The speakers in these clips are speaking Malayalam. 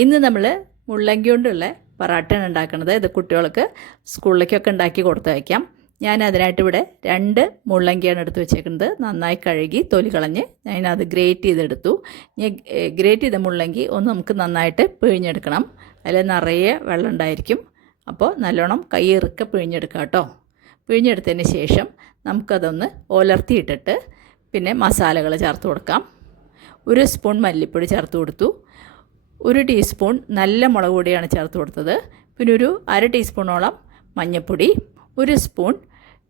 ഇന്ന് നമ്മൾ മുള്ളങ്കി കൊണ്ടുള്ള പൊറാട്ടയാണ് ഉണ്ടാക്കുന്നത്. ഇത് കുട്ടികൾക്ക് സ്കൂളിലേക്കൊക്കെ ഉണ്ടാക്കി കൊടുത്ത് വയ്ക്കാം. ഞാൻ അതിനായിട്ട് ഇവിടെ 2 മുള്ളങ്കിയാണ് എടുത്ത് വെച്ചേക്കുന്നത്. നന്നായി കഴുകി തൊലി കളഞ്ഞ് ഞാനത് ഗ്രേറ്റ് ചെയ്തെടുത്തു. ഗ്രേറ്റ് ചെയ്ത മുള്ളങ്കി ഒന്ന് നമുക്ക് നന്നായിട്ട് പിഴിഞ്ഞെടുക്കണം. അതിൽ നിറയെ വെള്ളം ഉണ്ടായിരിക്കും. അപ്പോൾ നല്ലോണം കൈ ഇറുക്കെ പിഴിഞ്ഞെടുക്കുക കേട്ടോ. പിഴിഞ്ഞെടുത്തതിന് ശേഷം നമുക്കതൊന്ന് ഒലർത്തിയിട്ടിട്ട് പിന്നെ മസാലകൾ ചേർത്ത് കൊടുക്കാം. 1 സ്പൂൺ മല്ലിപ്പൊടി ചേർത്ത് കൊടുത്തു. 1 ടീസ്പൂൺ നല്ല മുളക് പൊടിയാണ് ചേർത്ത് കൊടുത്തത്. പിന്നെ ഒരു 1/2 ടീസ്പൂണോളം മഞ്ഞൾപ്പൊടി, 1 സ്പൂൺ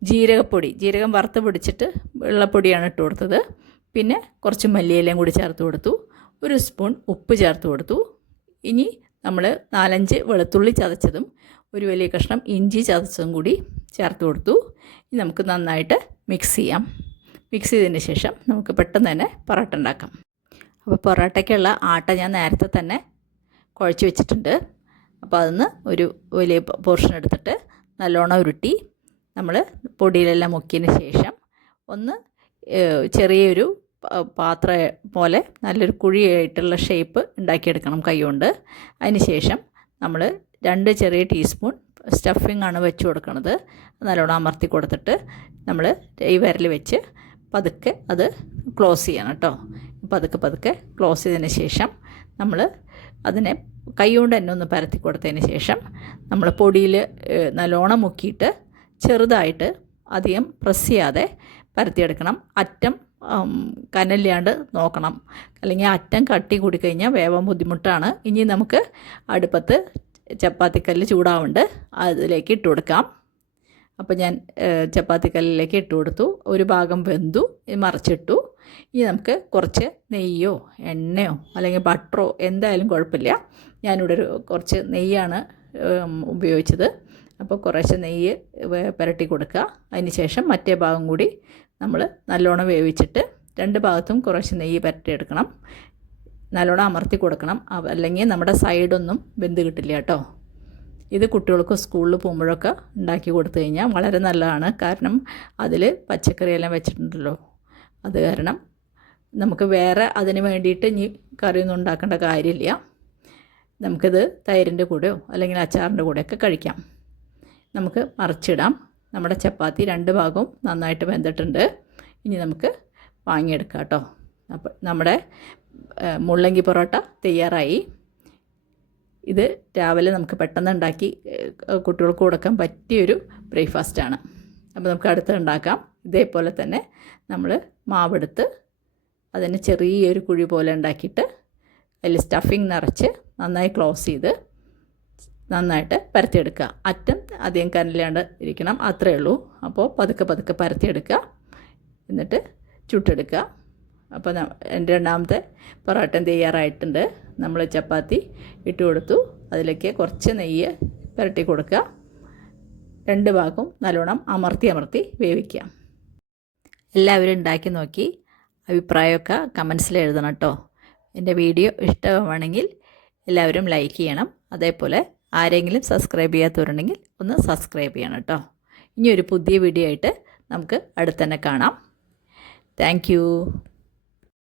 ജീരകപ്പൊടി, ജീരകം വറുത്ത് പൊടിച്ചിട്ട് വെള്ളപ്പൊടിയാണ് ഇട്ട് കൊടുത്തത്. പിന്നെ കുറച്ച് മല്ലിയിലയും കൂടി ചേർത്ത് കൊടുത്തു. 1 സ്പൂൺ ഉപ്പ് ചേർത്ത് കൊടുത്തു. ഇനി നമ്മൾ 4-5 വെളുത്തുള്ളി ചതച്ചതും 1 വലിയ കഷ്ണം ഇഞ്ചി ചതച്ചതും കൂടി ചേർത്ത് കൊടുത്തു. ഇനി നമുക്ക് നന്നായിട്ട് മിക്സ് ചെയ്യാം. മിക്സ് ചെയ്തതിന് ശേഷം നമുക്ക് പെട്ടെന്ന് തന്നെ പൊറോട്ട ഉണ്ടാക്കാം. അപ്പോൾ പൊറോട്ടയ്ക്കുള്ള ആട്ട ഞാൻ നേരത്തെ തന്നെ കുഴച്ച് വെച്ചിട്ടുണ്ട്. അപ്പോൾ അതിന്ന് ഒരു വലിയ പോർഷൻ എടുത്തിട്ട് നല്ലോണം ഉരുട്ടി നമ്മൾ പൊടിയിലെല്ലാം മുക്കിയതിന് ശേഷം ഒന്ന് ചെറിയൊരു പാത്രം പോലെ നല്ലൊരു കുഴിയായിട്ടുള്ള ഷേപ്പ് ഉണ്ടാക്കിയെടുക്കണം കൈകൊണ്ട്. അതിന് ശേഷം നമ്മൾ 2 ചെറിയ ടീസ്പൂൺ സ്റ്റഫിംഗ് ആണ് വെച്ച് കൊടുക്കുന്നത്. നല്ലോണം അമർത്തി കൊടുത്തിട്ട് നമ്മൾ ഈ വിരൽ വെച്ച് പതുക്കെ അത് ക്ലോസ് ചെയ്യണം കേട്ടോ. പതുക്കെ ക്ലോസ് ചെയ്തതിന് ശേഷം നമ്മൾ അതിനെ കൈ കൊണ്ട് തന്നെ ഒന്ന് പരത്തി കൊടുത്തതിന് ശേഷം നമ്മൾ പൊടിയിൽ നല്ലോണം മുക്കിയിട്ട് ചെറുതായിട്ട് അധികം പ്രസ് ചെയ്യാതെ പരത്തിയെടുക്കണം. അറ്റം കനലില്ലാണ്ട് നോക്കണം, അല്ലെങ്കിൽ അറ്റം കട്ടി കൂടിക്കഴിഞ്ഞാൽ വേവാൻ ബുദ്ധിമുട്ടാണ്. ഇനി നമുക്ക് അടുപ്പത്ത് ചപ്പാത്തിക്കല്ല് ചൂടാവുന്നുണ്ട്, അതിലേക്ക് ഇട്ട് കൊടുക്കാം. അപ്പോൾ ഞാൻ ചപ്പാത്തിക്കല്ലിലേക്ക് ഇട്ട് കൊടുത്തു. ഒരു ഭാഗം വെന്തു, മറിച്ചിട്ടു. ഇനി നമുക്ക് കുറച്ച് നെയ്യോ എണ്ണയോ അല്ലെങ്കിൽ ബട്ടറോ എന്തായാലും കുഴപ്പമില്ല. ഞാനിവിടെ കുറച്ച് നെയ്യാണ് ഉപയോഗിച്ചത്. അപ്പോൾ കുറച്ച് നെയ്യ് പുരട്ടി കൊടുക്കുക. അതിന് ശേഷം മറ്റേ ഭാഗം കൂടി നമ്മൾ നല്ലോണം വേവിച്ചിട്ട് 2 ഭാഗത്തും കുറച്ച് നെയ്യ് പുരട്ടിയെടുക്കണം. നല്ലോണം അമർത്തി കൊടുക്കണം, അല്ലെങ്കിൽ നമ്മുടെ സൈഡൊന്നും വെന്ത് കിട്ടില്ല കേട്ടോ. ഇത് കുട്ടികൾക്ക് സ്കൂളിൽ പോകുമ്പോഴൊക്കെ ഉണ്ടാക്കി കൊടുത്തു കഴിഞ്ഞാൽ വളരെ നല്ലതാണ്. കാരണം അതിൽ പച്ചക്കറിയെല്ലാം വെച്ചിട്ടുണ്ടല്ലോ. അത് കാരണം നമുക്ക് വേറെ അതിന് വേണ്ടിയിട്ട് ഇനി കറിയൊന്നും ഉണ്ടാക്കേണ്ട കാര്യമില്ല. നമുക്കിത് തൈരിൻ്റെ കൂടെയോ അല്ലെങ്കിൽ അച്ചാറിൻ്റെ കൂടെയൊക്കെ കഴിക്കാം. നമുക്ക് മറിച്ചിടാം. നമ്മുടെ ചപ്പാത്തി 2 ഭാഗവും നന്നായിട്ട് വെന്തിട്ടുണ്ട്. ഇനി നമുക്ക് വാങ്ങിയെടുക്കാം കേട്ടോ. അപ്പോൾ നമ്മുടെ മുള്ളങ്കി പൊറോട്ട തയ്യാറായി. ഇത് രാവിലെ നമുക്ക് പെട്ടെന്ന് ഉണ്ടാക്കി കുട്ടികൾക്ക് കൊടുക്കാൻ പറ്റിയൊരു ബ്രേക്ക്ഫാസ്റ്റാണ്. അപ്പോൾ നമുക്ക് അടുത്ത് ഉണ്ടാക്കാം. ഇതേപോലെ തന്നെ നമ്മൾ മാവെടുത്ത് അതിന് ചെറിയൊരു കുഴി പോലെ ഉണ്ടാക്കിയിട്ട് അതിൽ സ്റ്റഫിങ് നിറച്ച് നന്നായി ക്ലോസ് ചെയ്ത് നന്നായിട്ട് പരത്തിയെടുക്കുക. അറ്റം അധികം കനലാണ്ട് ഇരിക്കണം, അത്രയേ ഉള്ളൂ. അപ്പോൾ പതുക്കെ പരത്തിയെടുക്കുക, എന്നിട്ട് ചുട്ടെടുക്കുക. അപ്പോൾ എൻ്റെ 2ാമത്തെ പൊറോട്ട തയ്യാറായിട്ടുണ്ട്. നമ്മൾ ചപ്പാത്തി ഇട്ട് കൊടുത്തു, അതിലേക്ക് കുറച്ച് നെയ്യ് പുരട്ടി കൊടുക്കുക. 2 ഭാഗവും നല്ലോണം അമർത്തി വേവിക്കുക. എല്ലാവരും ഉണ്ടാക്കി നോക്കി അഭിപ്രായമൊക്കെ കമൻസിൽ എഴുതണം കേട്ടോ. എൻ്റെ വീഡിയോ ഇഷ്ടമാണെങ്കിൽ എല്ലാവരും ലൈക്ക് ചെയ്യണം. അതേപോലെ ആരെങ്കിലും സബ്സ്ക്രൈബ് ചെയ്യാത്തവരുണ്ടെങ്കിൽ ഒന്ന് സബ്സ്ക്രൈബ് ചെയ്യണം കേട്ടോ. ഇനി ഒരു പുതിയ വീഡിയോ ആയിട്ട് നമുക്ക് അടുത്ത് തന്നെ കാണാം. Thank you.